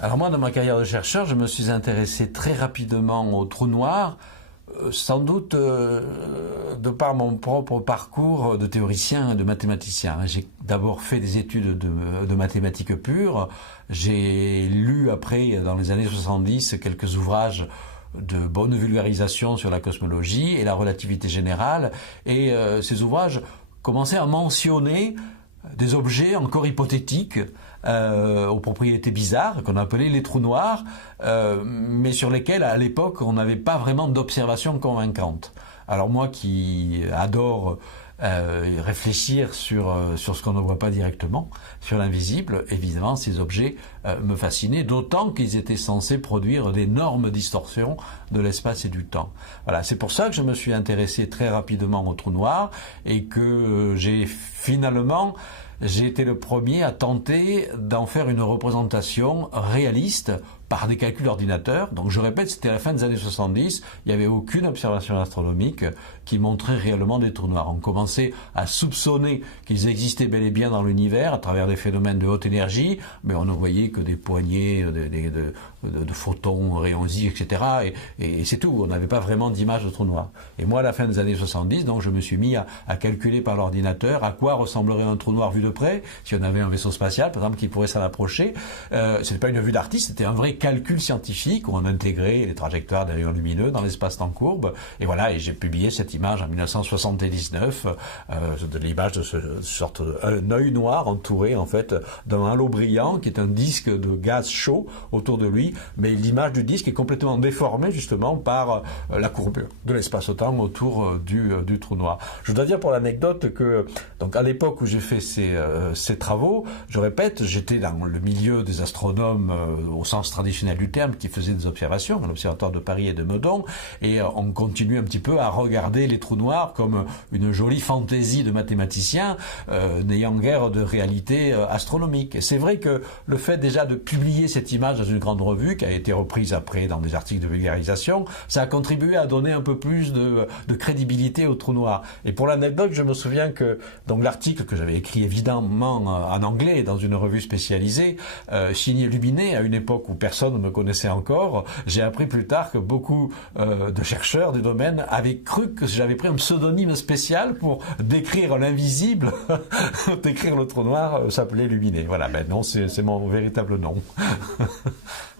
Alors moi, dans ma carrière de chercheur, je me suis intéressé très rapidement aux trous noirs, sans doute de par mon propre parcours de théoricien et de mathématicien. J'ai d'abord fait des études de mathématiques pures. J'ai lu après, dans les années 70, quelques ouvrages de bonne vulgarisation sur la cosmologie et la relativité générale. Et ces ouvrages commençaient à mentionner des objets encore hypothétiques aux propriétés bizarres qu'on appelait les trous noirs, mais sur lesquels à l'époque on n'avait pas vraiment d'observation convaincante. Alors moi qui adore réfléchir sur ce qu'on ne voit pas directement, sur l'invisible, évidemment ces objets me fascinaient, d'autant qu'ils étaient censés produire d'énormes distorsions de l'espace et du temps. Voilà, c'est pour ça que je me suis intéressé très rapidement aux trous noirs et que j'ai été le premier à tenter d'en faire une représentation réaliste par des calculs d'ordinateur. Donc je répète, c'était à la fin des années 70, il n'y avait aucune observation astronomique qui montrait réellement des trous noirs. On commençait à soupçonner qu'ils existaient bel et bien dans l'univers à travers des phénomènes de haute énergie, mais on ne voyait que des poignées de photons, rayons X, etc. Et c'est tout, on n'avait pas vraiment d'image de trous noirs. Et moi, à la fin des années 70, donc, je me suis mis à calculer par l'ordinateur à quoi ressemblerait un trou noir vu de près, si on avait un vaisseau spatial, par exemple, qui pourrait s'en approcher. C'était pas une vue d'artiste, c'était un vrai calcul scientifique où on intégrait les trajectoires des rayons lumineux dans l'espace-temps courbe. Et voilà, et j'ai publié cette image en 1979, de l'image de ce sorte d'un œil noir entouré en fait d'un halo brillant qui est un disque de gaz chaud autour de lui, mais l'image du disque est complètement déformée justement par la courbure de l'espace-temps autour du trou noir. Je dois dire pour l'anecdote que donc à l'époque où j'ai fait ces travaux, je répète, j'étais dans le milieu des astronomes au sens traditionnel du terme qui faisaient des observations à l'Observatoire de Paris et de Meudon, et on continue un petit peu à regarder les trous noirs comme une jolie fantaisie de mathématiciens n'ayant guère de réalité astronomique. Et c'est vrai que le fait déjà de publier cette image dans une grande revue qui a été reprise après dans des articles de vulgarisation, ça a contribué à donner un peu plus de crédibilité aux trous noirs. Et pour l'anecdote, je me souviens que donc l'article que j'avais écrit évidemment en anglais dans une revue spécialisée, signé Luminet à une époque où personne ne me connaissait encore, j'ai appris plus tard que beaucoup de chercheurs du domaine avaient cru que j'avais pris un pseudonyme spécial pour décrire l'invisible, décrire le trou noir, s'appelait Luminet. Voilà, ben non, c'est mon véritable nom.